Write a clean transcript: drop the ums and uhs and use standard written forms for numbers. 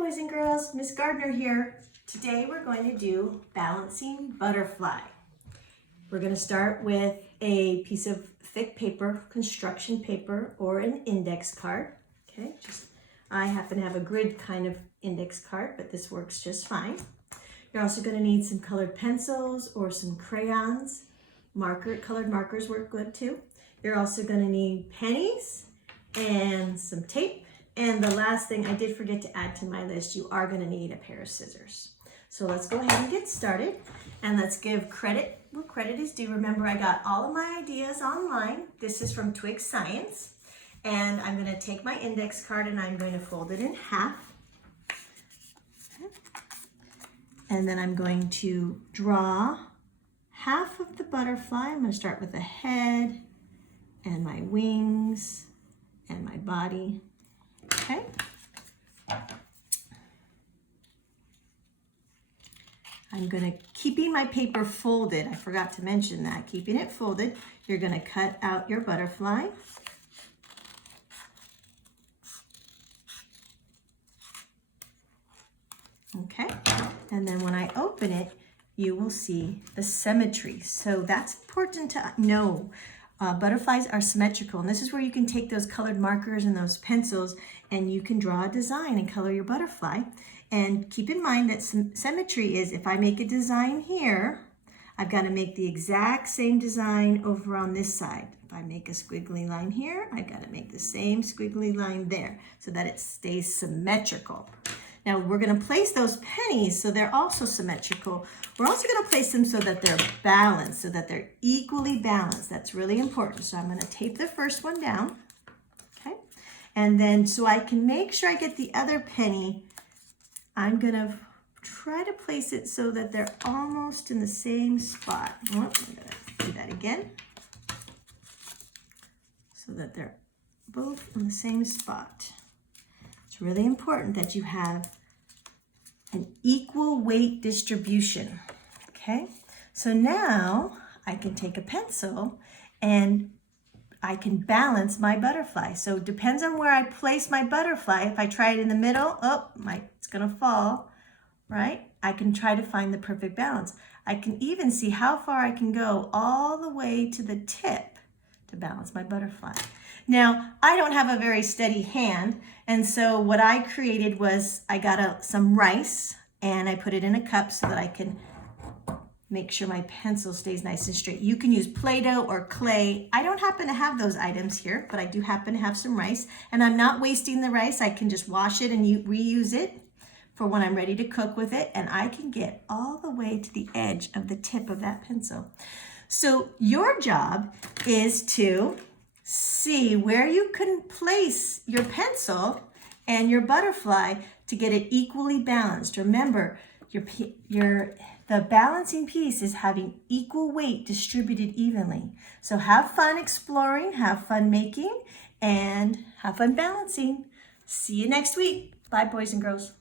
boys and girls, Miss Gardner here. Today we're going to do balancing butterfly. We're going to start with a piece of thick paper, construction paper, or an index card. Okay, I happen to have a grid kind of index card, but this works just fine. You're also going to need some colored pencils or some crayons. Colored markers work good too. You're also going to need pennies and some tape. And the last thing I did forget to add to my list, you are going to need a pair of scissors. So let's go ahead and get started, and let's give credit where credit is due. Remember, I got all of my ideas online. This is from Twig Science, and I'm going to take my index card and I'm going to fold it in half. Okay. And then I'm going to draw half of the butterfly. I'm going to start with the head and my wings and my body. Okay. I'm going to, keeping my paper folded, I forgot to mention that, keeping it folded, you're going to cut out your butterfly. Okay, and then when I open it, you will see the symmetry. So that's important to know. Butterflies are symmetrical, and this is where you can take those colored markers and those pencils and you can draw a design and color your butterfly. And keep in mind that symmetry is, if I make a design here, I've got to make the exact same design over on this side. If I make a squiggly line here, I've got to make the same squiggly line there so that it stays symmetrical. Now we're going to place those pennies so they're also symmetrical. We're also going to place them so that they're balanced, so that they're equally balanced. That's really important. So I'm going to tape the first one down. Okay. And then so I can make sure I get the other penny, I'm going to try to place it so that they're almost in the same spot. Oh, I'm going to do that again. So that they're both in the same spot. It's really important that you have an equal weight distribution. Okay, so now I can take a pencil and I can balance my butterfly. So it depends on where I place my butterfly. If I try it in the middle, it's gonna fall, right? I can try to find the perfect balance. I can even see how far I can go all the way to the tip to balance my butterfly. Now, I don't have a very steady hand, and so what I created was I got some rice and I put it in a cup so that I can make sure my pencil stays nice and straight. You can use Play-Doh or clay. I don't happen to have those items here, but I do happen to have some rice, and I'm not wasting the rice. I can just wash it and reuse it for when I'm ready to cook with it, and I can get all the way to the edge of the tip of that pencil. So your job is to see where you can place your pencil and your butterfly to get it equally balanced. Remember, the balancing piece is having equal weight distributed evenly. So have fun exploring, have fun making, and have fun balancing. See you next week. Bye, boys and girls.